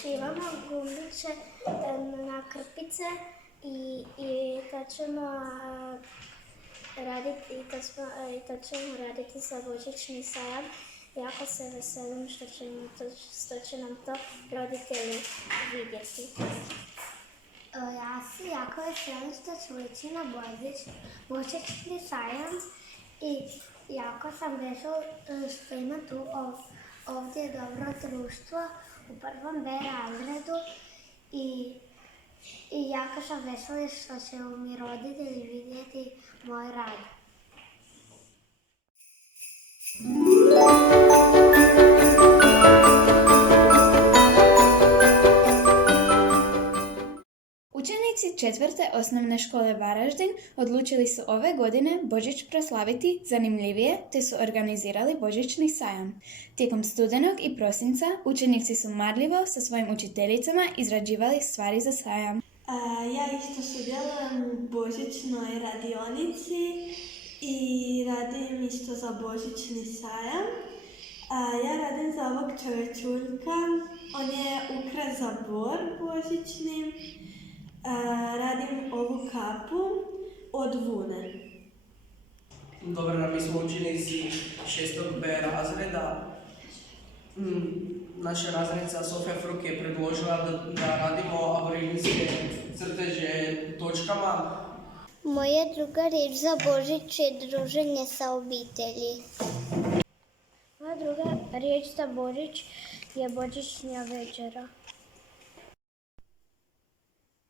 šivamo gumiće na krpice i to ćemo raditi, to ćemo raditi za božićni sajam. Jako se veselim što će nam to roditelji vidjeti. Ja se jako veselim što ću ići na božićni sajam i jako sam vesela što ima tu ovdje dobro društvo u prvom B razredu i jako sam vesela što će mi roditelji vidjeti moj rad. Učenici 4. osnovne škole Varaždin odlučili su ove godine Božić proslaviti zanimljivije te su organizirali božićni sajam. Tijekom studenog i prosinca učenici su marljivo sa svojim učiteljicama izrađivali stvari za sajam. Ja isto sudjelujem u božićnoj radionici i radim isto za božićni sajam. Ja radim za ovog čovječuljka, on je ukras za bor božićni. Radim ovu kapu od vune. Dobro, mi smo učenici 6. B razreda. Naša razrednica Sofija Fruk je predložila da radimo aborigijske crteže točkama. Moja druga riječ za Božić je druženje sa obitelji. Moja druga riječ za Božić je božićnja večera.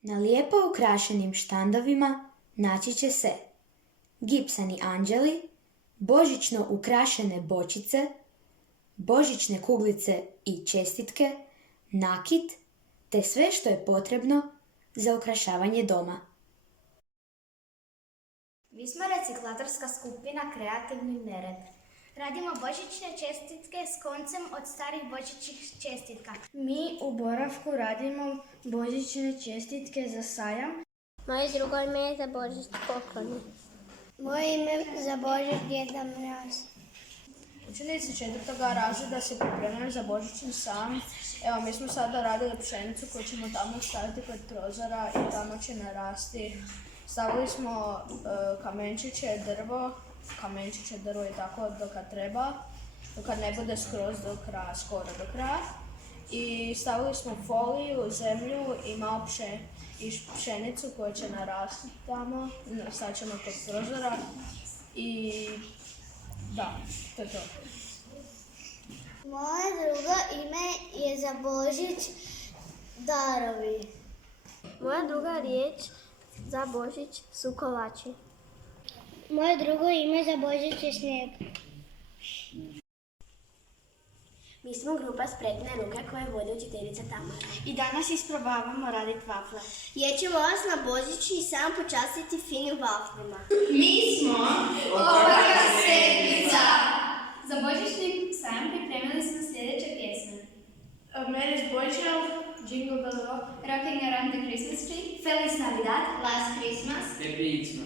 Na lijepo ukrašenim štandovima naći će se gipsani anđeli, božićno ukrašene bočice, božićne kuglice i čestitke, nakit te sve što je potrebno za ukrašavanje doma. Mi smo reciklatorska skupina Kreativni nered. Radimo božićne čestitke s koncem od starih božićnih čestitka. Mi u boravku radimo božićne čestitke za sajam. Moje drugo ime je za Božić pokloni. Moje ime za Božić Djeda Mraz. Učenici 4. razreda se pripremaju za božićni sajam. Evo, mi smo sada radili pšenicu koju ćemo tamo staviti kod prozora i tamo će narasti. Stavili smo kamenčiće, drvo i tako dokad treba, dokad ne bude skroz do kraja, skoro do kraja. I stavili smo foliju, zemlju i malo pšenicu koja će narasti tamo, stavit ćemo kod prozora i da, to je to. Moje drugo ime je za Božić darovi. Moja druga riječ za Božić su kolači. Moje drugo ime za Božić je snijeg. Mi smo grupa Spretne ruke koje vodi učiteljica Tamara. I danas isprobavamo raditi vafle. Jećemo vas na božićni sajam počastiti finim vaflima. Mi smo Ovrha sedmica. Za božićni sajam pripremili smo sljedeće pjesme. Mary's Boy Child, Jingle Bell Rock, Rocking Around the Christmas Tree, Feliz Navidad, Last Christmas, Epično.